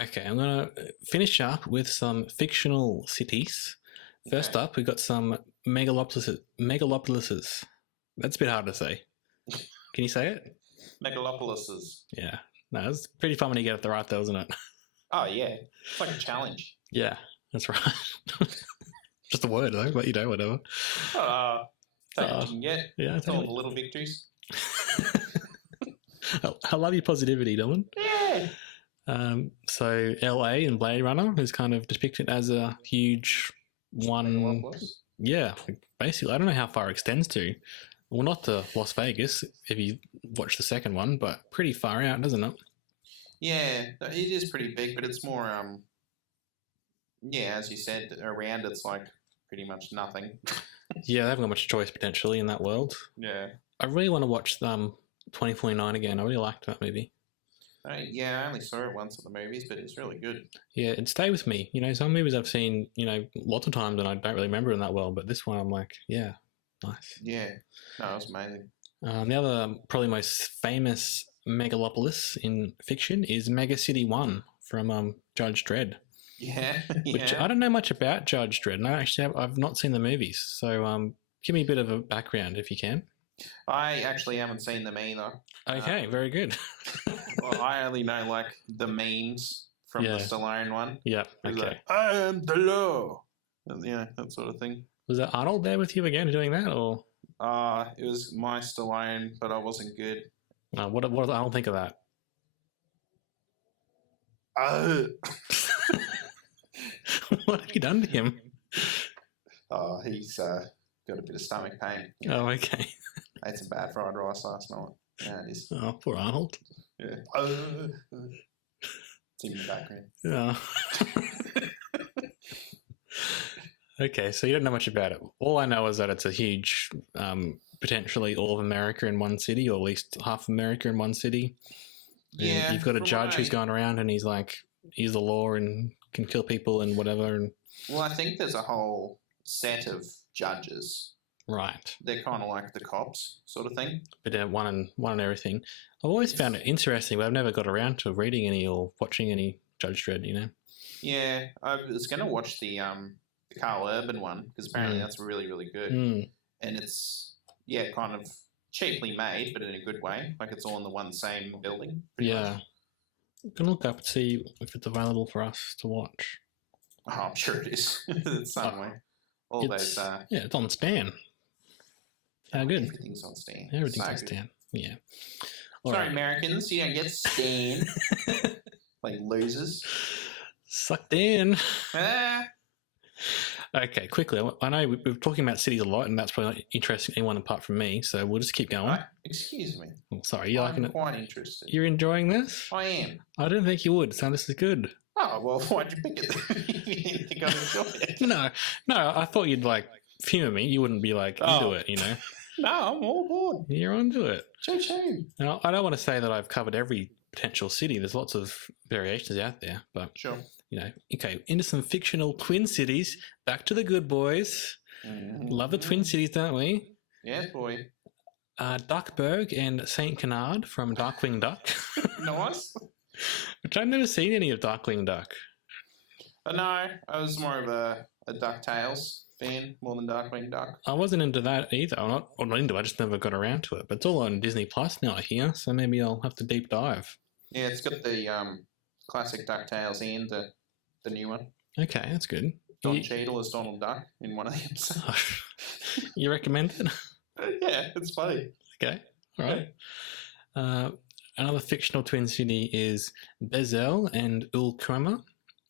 Okay, I'm gonna finish up with some fictional cities. First Okay. up, we got some megalopolises. That's a bit hard to say. Can you say it? Megalopolises. Yeah. No, it's pretty fun when you get it the right, though, isn't it? Oh, yeah. It's like a challenge. Yeah, that's right. Just a word, though, but whatever. Take what you can get. Yeah, It's all the little victories. I love your positivity, Dylan. Yeah. So LA and Blade Runner is kind of depicted as a huge one. Megalopolis. Yeah, basically. I don't know how far it extends to. Well, not to Las Vegas if you watch the second one, but pretty far out, doesn't it? Yeah, it is pretty big, but it's more, yeah, as you said, around it's like pretty much nothing. Yeah, they haven't got much choice potentially in that world. Yeah. I really want to watch 2049 again. I really liked that movie. Yeah, I only saw it once at the movies, but it's really good. Yeah, it stayed with me. Some movies I've seen, lots of times and I don't really remember them that well, but this one I'm like, yeah, nice. Yeah. No, it was amazing. The other, probably most famous megalopolis in fiction is Mega City 1 from Judge Dredd. Yeah. Which I don't know much about Judge Dredd, and I've not seen the movies. So give me a bit of a background if you can. I actually haven't seen them either. Okay, very good. Well, I only know like the memes from the Stallone one. Yeah, okay. Like, I am the law. Yeah, that sort of thing. Was that Arnold there with you again doing that, or? It was my Stallone, but I wasn't good. What does Arnold think of that? What have you done to him? Oh, he's got a bit of stomach pain. Oh, okay. I ate some bad fried rice last night. Yeah, it is. Oh, poor Arnold. Yeah. It's in the background. Yeah. Okay, so you don't know much about it. All I know is that it's a huge, potentially all of America in one city, or at least half America in one city. And you've got a judge who's going around and he's the law and can kill people and whatever. And well, I think there's a whole set of judges. Right. They're kind of like the cops sort of thing. But one and everything. I've always found it interesting, but I've never got around to reading any or watching any Judge Dredd, Yeah, I was going to watch the Carl Urban one because apparently that's really, really good. And it's, kind of cheaply made, but in a good way. Like it's all in the one same building. Yeah. I'm going to look up and see if it's available for us to watch. Oh, I'm sure it is. It's somewhere. It's on Stan. How good. Everything's on Stan. Everything's on Stan. Yeah. Sorry, Americans, you don't get Stan. Like losers. Sucked in. Ah. Okay, quickly. I know we're talking about cities a lot, and that's probably not interesting anyone apart from me, so we'll just keep going. Excuse me. Oh, sorry, I'm quite interested. You're enjoying this? I am. I didn't think you would, so this is good. Oh, well, why'd you pick it? You didn't think I'd enjoy it. No, I thought you'd humour me. You wouldn't be into it, No, I'm all aboard. You're onto it. Choo-choo. Now, I don't want to say that I've covered every potential city. There's lots of variations out there, but sure. Okay, into some fictional twin cities. Back to the good boys. Love the twin cities, don't we? Yes, boy. Duckburg and St. Canard from Darkwing Duck. Nice. Which I've never seen any of Darkwing Duck. No, I was more of a DuckTales fan more than Darkwing Duck. I wasn't into that either. I'm not into it, I just never got around to it. But it's all on Disney Plus now, I hear, so maybe I'll have to deep dive. Yeah, it's got the classic DuckTales and the new one. Okay, that's good. Don Cheadle as Donald Duck in one of the episodes. You recommend it? Yeah, it's funny. Okay, all right. Another fictional twin city is Bezel and Ulkrama.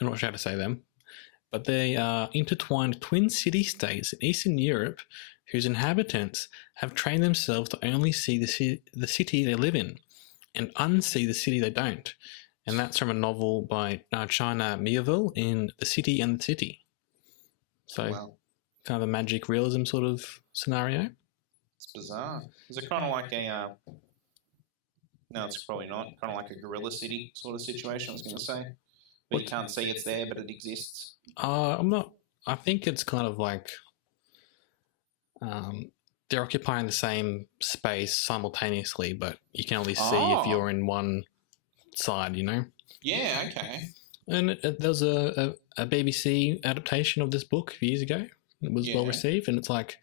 I'm not sure how to say them. But they are intertwined twin city-states in Eastern Europe whose inhabitants have trained themselves to only see the city they live in and unsee the city they don't. And that's from a novel by China Miéville in The City and the City. So kind of a magic realism sort of scenario. It's bizarre. Is it kind of like a... no, it's probably not. Kind of like a Gorilla City sort of situation, I was going to say. But you can't see it's there, but it exists. I'm not... I think it's kind of like... they're occupying the same space simultaneously, but you can only see if you're in one side, Yeah, okay. And there was a BBC adaptation of this book a few years ago. It was well received, and it's like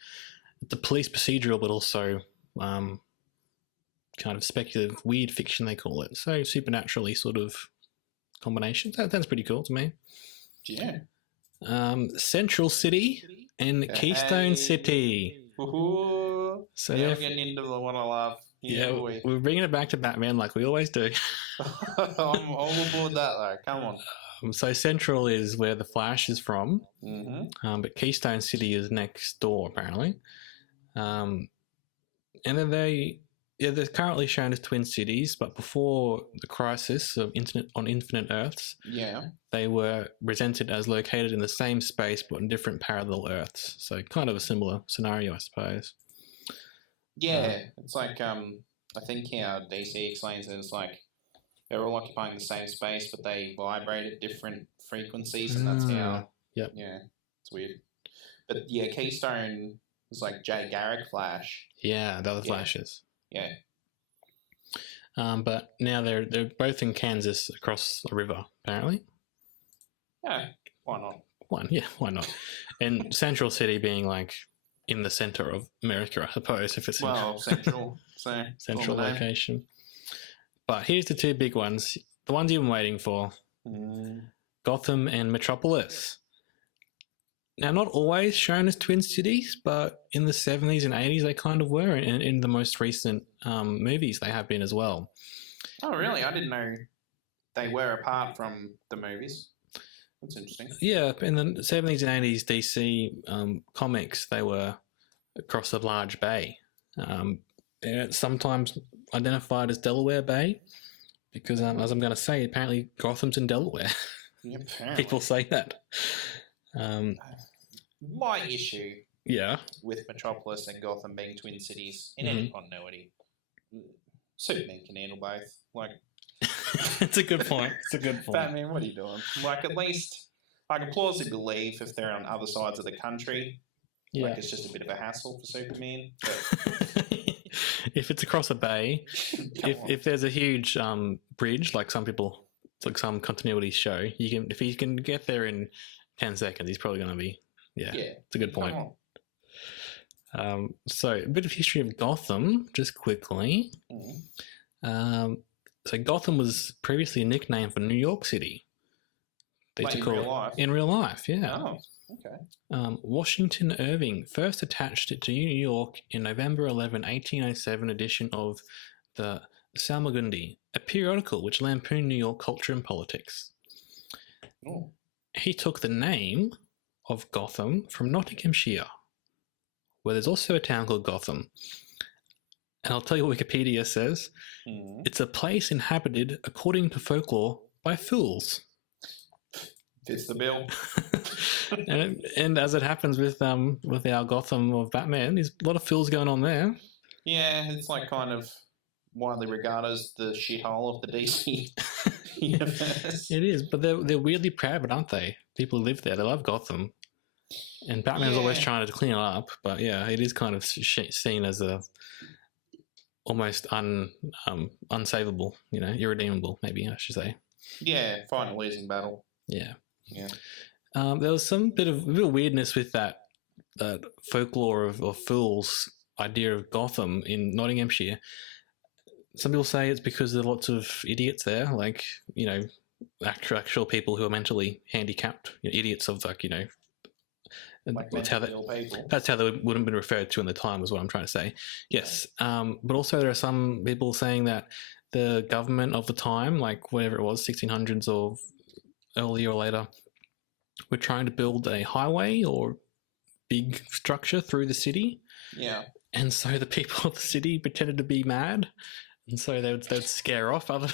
it's a police procedural, but also kind of speculative, weird fiction they call it. So supernaturally sort of combination. That sounds pretty cool to me. Yeah. Central City and Keystone City. Ooh. So we're getting into the one I love. We're bringing it back to Batman like we always do. I'm all aboard that though. Come on. So Central is where the Flash is from, mm-hmm. But Keystone City is next door apparently. And then they're currently shown as twin cities, but before the crisis of Infinite Earths, they were presented as located in the same space but on different parallel Earths. So kind of a similar scenario, I suppose. Yeah, it's like I think how DC explains it, it's like they're all occupying the same space, but they vibrate at different frequencies, and that's how. Yep. Yeah, it's weird. But yeah, Keystone was like Jay Garrick Flash. Yeah, the other Flashes. Yeah. But now they're both in Kansas across a river, apparently. Yeah, why not? Why not? And Central City being like in the center of America, I suppose, if it's central. So central location. But here's the two big ones, the ones you've been waiting for: Gotham and Metropolis. Now, not always shown as twin cities, but in the 70s and 80s they kind of were, and in the most recent movies they have been as well. Oh, really? I didn't know they were apart from the movies. That's interesting. Yeah, in the 70s and 80s DC comics, they were across a large bay. And it's sometimes identified as Delaware Bay because, as I'm going to say, apparently Gotham's in Delaware. Yeah, apparently. People say that. My issue with Metropolis and Gotham being twin cities in any continuity, Superman can handle both. Like, it's a good point. Batman, what are you doing? Like, at least I can plausibly believe if they're on other sides of the country, like it's just a bit of a hassle for Superman. But if it's across a bay, if there's a huge bridge, like some continuities show, if you can get there in 10 seconds, he's probably going to be. Yeah, it's a good point. So a bit of history of Gotham, just quickly. So Gotham was previously a nickname for New York City. They used to call it in real life. Yeah. Oh, okay. Washington Irving first attached it to New York in November 11, 1807 edition of the Salmagundi, a periodical which lampooned New York culture and politics. Oh. He took the name of Gotham from Nottinghamshire, where there's also a town called Gotham. And I'll tell you what Wikipedia says. It's a place inhabited, according to folklore, by fools. Fits the bill. and as it happens with our Gotham of Batman, there's a lot of fools going on there. Yeah, it's like kind of widely regarded as the shithole of the DC universe. It is, but they're weirdly proud of it, aren't they? People who live there, they love Gotham. And Batman's always trying to clean it up, but yeah, it is kind of seen as a almost unsavable, irredeemable, maybe I should say. Yeah, fight a losing battle. Yeah. Yeah. There was some bit of weirdness with that folklore of fools idea of Gotham in Nottinghamshire. Some people say it's because there are lots of idiots there, like, actual people who are mentally handicapped, idiots of like, like that's how they wouldn't have been referred to in the time, is what I'm trying to say. Yes. But also there are some people saying that the government of the time, like whatever it was, 1600s or earlier or later, were trying to build a highway or big structure through the city. Yeah. And so the people of the city pretended to be mad. And so they would scare off other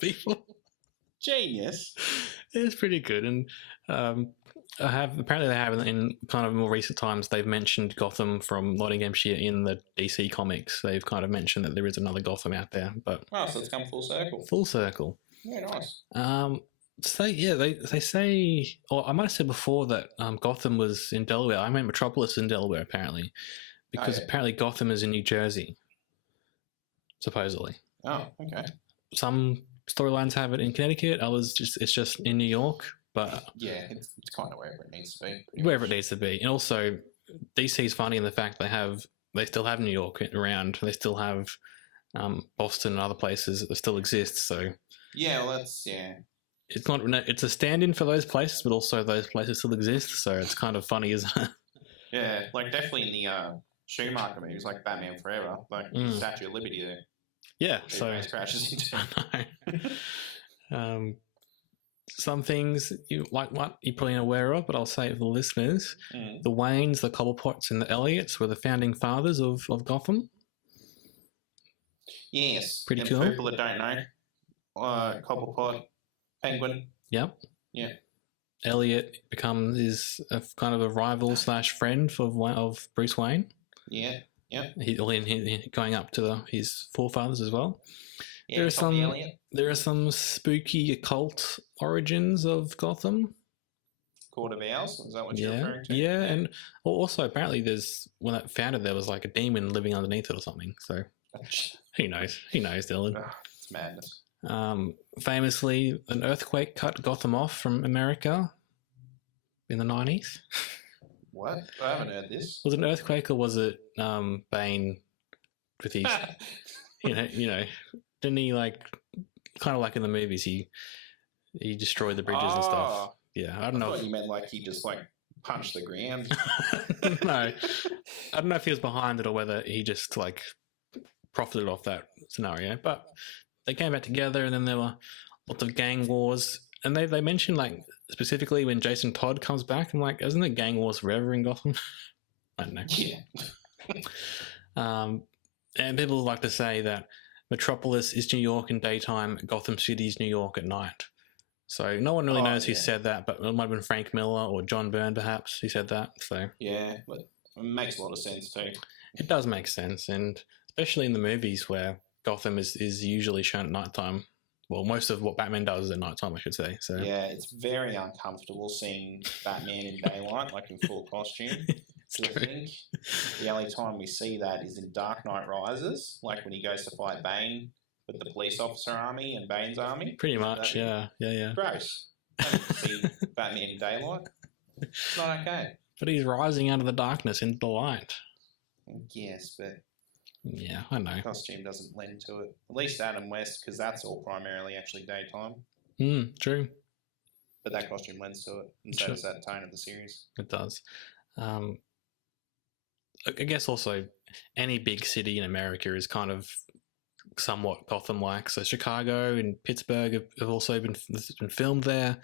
people. Genius. It's pretty good. And apparently they have in kind of more recent times, they've mentioned Gotham from Nottinghamshire in the DC comics. They've kind of mentioned that there is another Gotham out there. But so it's come full circle. Full circle. Yeah, nice. So yeah, they say, or I might have said before that Gotham was in Delaware. I meant Metropolis in Delaware, apparently, because apparently Gotham is in New Jersey, supposedly. Oh, okay. Some storylines have it in Connecticut. Others it's just in New York. But yeah, it's kind of wherever it needs to be. Wherever it needs to be, and also DC's funny in the fact they still have New York around. They still have Boston and other places that still exist. So yeah, well, it's not. It's a stand-in for those places, but also those places still exist. So it's kind of funny, isn't it? Yeah, like definitely in the Schumacher movies, like Batman Forever, like Statue of Liberty there. Yeah, so crashes into. Some things you like what you're probably aware of, but I'll say it for the listeners. The Waynes, the Cobblepots, and the Elliots were the founding fathers of Gotham. Yes. Pretty cool. For people that don't know, Cobblepot, Penguin. Yep. Yeah. Elliot becomes kind of a rival / friend of Bruce Wayne. Yeah. Yeah. He going up to his forefathers as well. Yeah, there are some spooky occult origins of Gotham. Court of Owls, is that what you're referring to? Yeah, and also apparently when it founded there was like a demon living underneath it or something. So who knows? Who knows, Dylan? It's madness. Famously, an earthquake cut Gotham off from America in the 90s. What? I haven't heard this. Was it an earthquake or was it Bane with his, you know, didn't he kind of like in the movies he destroyed the bridges and stuff? Yeah, I don't know. I thought you meant like he just punched the ground. No, I don't know if he was behind it or whether he just profited off that scenario. But they came back together, and then there were lots of gang wars. And they mentioned specifically when Jason Todd comes back, I'm like, isn't it gang wars forever in Gotham? I don't know. Yeah. And people like to say that Metropolis is New York in daytime, Gotham City is New York at night. So no one really knows who said that, but it might have been Frank Miller or John Byrne, perhaps, who said that. So yeah, but it makes a lot of sense too. It does make sense, and especially in the movies where Gotham is usually shown at nighttime. Well, most of what Batman does is at nighttime, I should say. So yeah, it's very uncomfortable seeing Batman in daylight, in full costume. I think the only time we see that is in Dark Knight Rises, when he goes to fight Bane with the police officer army and Bane's army. Pretty much, yeah. Gross. I don't see Batman in daylight. It's not okay. But he's rising out of the darkness into the light. Yes, but yeah, I know. The costume doesn't lend to it. At least Adam West, because that's all primarily actually daytime. True. But that costume lends to it, and so does that tone of the series. It does. I guess also any big city in America is kind of somewhat Gotham-like. So Chicago and Pittsburgh have also been filmed there,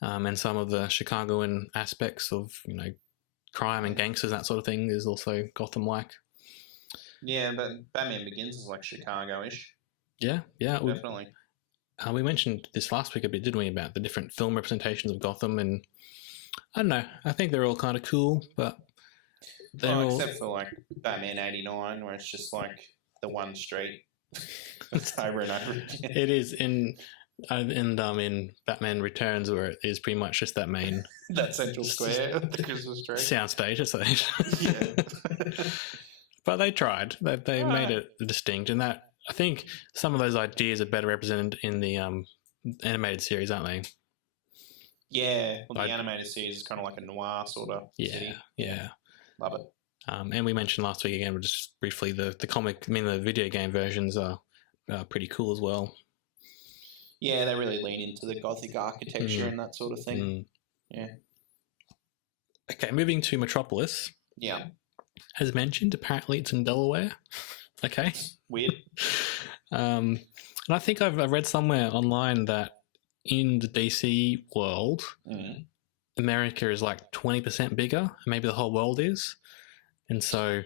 and some of the Chicagoan aspects of crime and gangsters, that sort of thing, is also Gotham-like. Yeah, but Batman Begins is Chicago-ish. Yeah, definitely. We mentioned this last week a bit, didn't we, about the different film representations of Gotham, and I don't know. I think they're all kind of cool, but they're all... except for Batman '89, where it's just the one street over and over again. It is in Batman Returns, where it is pretty much just that main that central square, the Christmas tree, soundstage. Yeah. But they tried. They made it distinct, and that I think some of those ideas are better represented in the animated series, aren't they? Yeah, well, the animated series is kind of a noir sort of city. Yeah. Love it. And we mentioned last week again, just briefly, the comic, the video game versions are pretty cool as well. Yeah, they really lean into the Gothic architecture and that sort of thing. Yeah. Okay, moving to Metropolis. Yeah. As mentioned, apparently it's in Delaware. Okay. Weird. And I think I've read somewhere online that in the DC world, America is 20% bigger. Maybe the whole world is. And so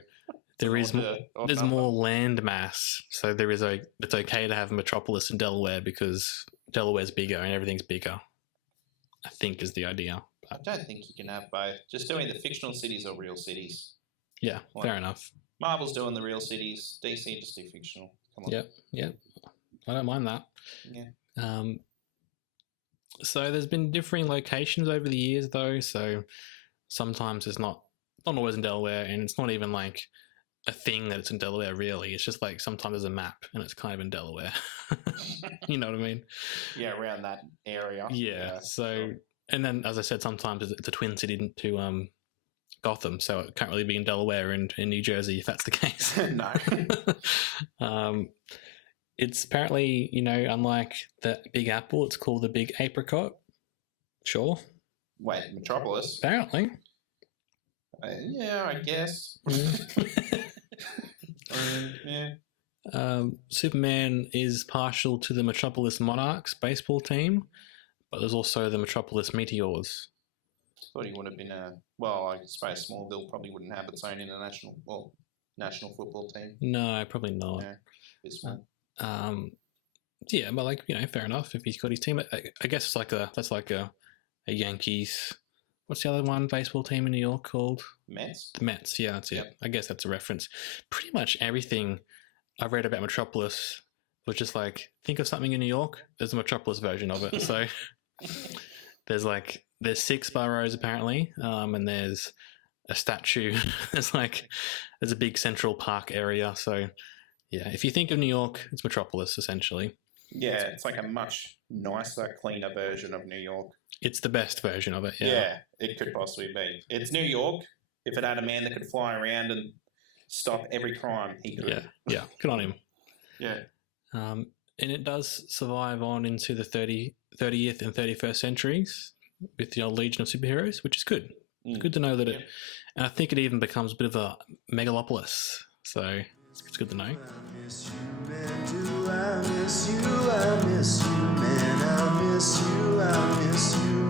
there's more land mass. So it's okay to have a metropolis in Delaware because Delaware's bigger and everything's bigger, I think is the idea. I don't think you can have both. Just do either fictional cities or real cities. Yeah, fair enough. Marvel's doing the real cities. DC just do fictional. Come on. Yep. I don't mind that. Yeah. So there's been differing locations over the years, though. So sometimes it's not always in Delaware, and it's not even a thing that it's in Delaware. Really, it's just like sometimes there's a map and it's kind of in Delaware. You know what I mean? Yeah, around that area. Yeah. So, sure. and then as I said, sometimes it's a twin city to Gotham, so it can't really be in Delaware and in New Jersey if that's the case. No. It's apparently, unlike the Big Apple, it's called the Big Apricot. Sure. Wait, Metropolis? Apparently. Yeah, I guess. Yeah. Superman is partial to the Metropolis Monarchs baseball team, but there's also the Metropolis Meteors. Thought he would have been I suppose Smallville probably wouldn't have its own national football team. No, probably not. Yeah, it's small. Yeah, but fair enough if he's got his team. I guess that's like a Yankees. What's the other one baseball team in New York called? Mets. The Mets. Yeah, that's it. I guess that's a reference. Pretty much everything I read about Metropolis was just like, think of something in New York. There's a Metropolis version of it. So there's 6 boroughs apparently, and there's a statue. there's a big Central Park area. So yeah, if you think of New York, it's Metropolis essentially. Yeah, it's like a much nicer, cleaner version of New York. It's the best version of it. Yeah, it could possibly be. It's New York. If it had a man that could fly around and stop every crime, he could. Yeah. Good on him. Yeah. And it does survive on into the 30th and 31st centuries with the old Legion of Superheroes, which is good. It's good to know that and I think it even becomes a bit of a megalopolis. So it's good to know. I miss you, man, do I miss you? I miss you, man, I miss you, I miss you.